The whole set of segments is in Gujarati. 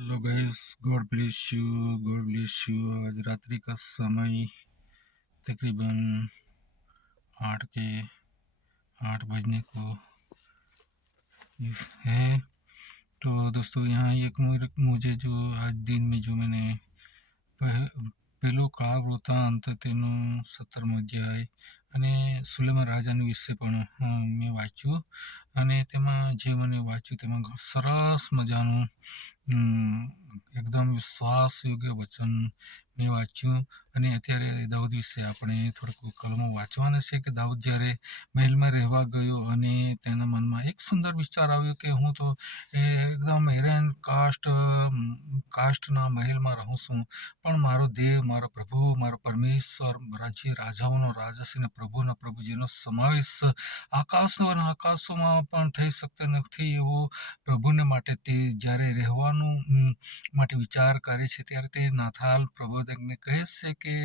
Hello guys God bless you God bless you आज रात्रि का समय तकरीबन आठ के आठ बजने को है। तो दोस्तों, यहाँ एक मुझे- जो आज दिन में जो मैंने पह- પેલો કાળ વૃત્તાંત તેનું સત્તરમો અધ્યાય અને સુલેમાન રાજાનું વિશે પણ મેં વાંચ્યું. અને તેમાં જે મને વાંચ્યું તેમાં સરસ મજાનું એકદમ વિશ્વાસ યોગ્ય વચન મેં વાંચ્યું. અને અત્યારે દાઉદ વિશે આપણે થોડુંક કલમો વાંચવાના છે કે દાઉદ જ્યારે મહેલમાં રહેવા ગયો અને તેના મનમાં એક સુંદર વિચાર આવ્યો કે હું તો એકદમ હેરેન કાસ્ટ કાષ્ટના મહેલમાં રહું છું. પણ મારો દેવ, મારો પ્રભુ, મારો પરમેશ્વર, રાજ્ય રાજાઓનો રાજા છે ને પ્રભુના પ્રભુજીનો સમાવેશ આકાશો અને આકાશોમાં પણ થઈ શકતો નથી એવો પ્રભુને માટે તે જ્યારે રહેવાનું માટે વિચાર કરે છે ત્યારે તે નાથાલ પ્રબોધકને કહે છે કે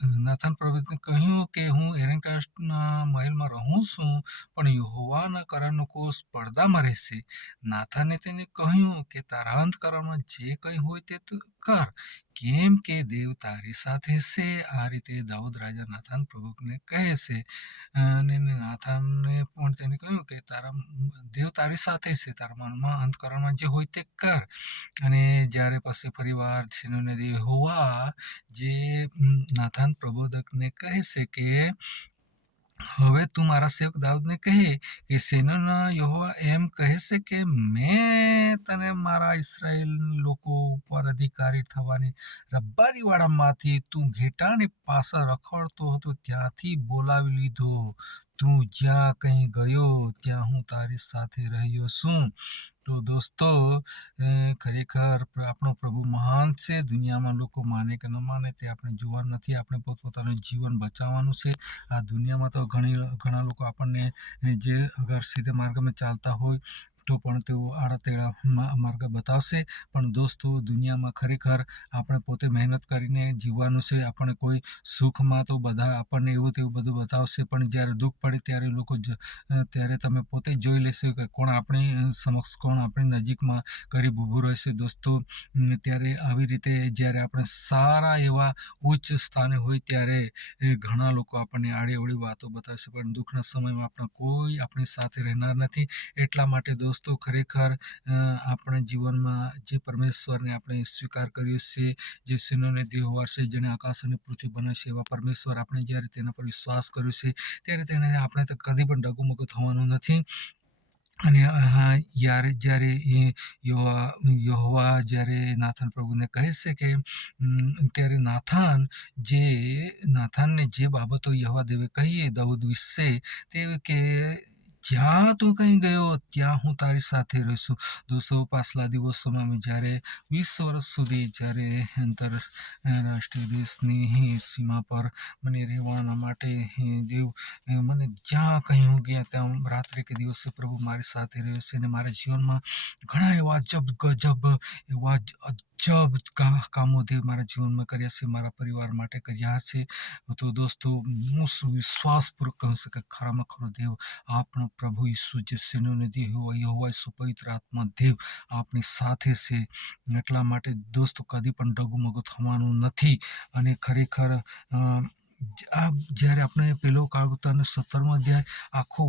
નાથાન પ્રબોધકને કહ્યું કે હું એરેનકાસ્ટના મહેલમાં રહું છું, પણ યહોવાના કરારનો કોષ પડદામાં રહેશે. નાથાને તેને કહ્યું કે તારા અંતકરણમાં જે કંઈ હોય તું કર કેમ કે દેવ તારી સાથે છે? આ રીતે દાઉદ રાજા નાથાન પ્રભુને કહે છે. અને નાથાને પણ તેને કહ્યું કે, તારા દેવ તારી સાથે છે. તારા મનમાં અંતકરણમાં જે હોય તે કર. અને જ્યારે પછી ફરીવાર સિનુને દેવ હોવા, જે નાથાન પ્રબોધકને કહે છે કે હવે તું મારા સેવક દાઉદને કહે કે, સેનાના, યહોવા એમ કહે છે કે, મેં તને મારા ઇસરાયેલ લોકો ઉપર અધિકારી થવાની રબારીવાળામાંથી તું ઘેટાની પાસે રખડતો હતો, ત્યાંથી બોલાવી લીધો. તું જ્યાં કંઈ ગયો, ત્યાં હું તારી સાથે રહ્યો છું. તો દોસ્તો ખરેખર આપણો પ્રભુ મહાન છે. દુનિયામાં લોકો માને કે ન માને તે આપણે જોવાનું નથી. આપણે પોતપોતાનું જીવન બચાવવાનું છે. આ દુનિયામાં તો ઘણી, ઘણા લોકો આપણને જે અગર સીધે માર્ગમાં ચાલતા હોય તો પણ તેઓ આડા તેડા મા- માર્ગ બતાવશે. પણ દોસ્તો, દુનિયામાં ખરેખર આપણે પોતે મહેનત કરીને જીવવાનું છે. આપણે કોઈ સુખમાં તો બધા આપણને એવું તેવું બધું બતાવશે. પણ જ્યારે દુઃખ પડે ત્યારે લોકો ત્યારે તમે પોતે જોઈ લેશો કે કોણ આપણી સમક્ષ, કોણ આપણી નજીકમાં ગરીબ ઊભું રહેશે. દોસ્તો ત્યારે આવી રીતે જ્યારે આપણે સારા એવા ઉચ્ચ સ્થાને હોય ત્યારે ઘણા લોકો આપણને આડી અવળી વાતો બતાવશે. પણ દુઃખના સમયમાં આપણા કોઈ આપણી સાથે રહેનાર નથી. એટલા માટે દોસ્તો ખરેખર આપણા જીવનમાં જે પરમેશ્વરને આપણે સ્વીકાર કર્યો છે, જે સિનોને દેહ છે, જેણે આકાશ અને પૃથ્વી બનાવશે એવા પરમેશ્વર આપણે જ્યારે તેના પર વિશ્વાસ કર્યો છે, ત્યારે તેને આપણે તો કદી પણ ડગુમગુ થવાનું નથી. અને, હા, યારે જ્યારે યહોવા જ્યારે નાથાન પ્રભુને કહે છે કે ત્યારે નાથાન જે, નાથાનને જે બાબતો યહોવા દેવે કહીએ, દાઉદ વિશે તે કે જ્યાં તું કંઈ ગયો, ત્યાં હું તારી સાથે રહીશું. દોસ્તો, પાછલા દિવસોમાં અમે જ્યારે વીસ વર્ષ સુધી જ્યારે આંતરરાષ્ટ્રીય રાષ્ટ્રીય દેશની સીમા પર મને રહેવાના માટે દેવ મને જ્યાં કંઈ હું ગયા ત્યાં રાત્રે કે દિવસે પ્રભુ મારી સાથે રહ્યો છે અને મારા જીવનમાં ઘણા એવા અજબ ગજબ એવા અજબ કામો દેવ મારા જીવનમાં કર્યા છે, મારા પરિવાર માટે કર્યા છે. તો દોસ્તો, હું વિશ્વાસપૂર્વક કહું છું કે ખરામાં ખરો દેવ આપણો પ્રભુ ઈસુ જે નદી હોય યહોવા ઈસુ પવિત્ર આત્મા દેવ આપણી સાથે છે. એટલા માટે દોસ્તો કદી પણ ડગુમગુ થવાનું નથી. અને ખરેખર આ જ્યારે આપણે પેલો કાળ ઉતારનો સત્તરમો અધ્યાય આખો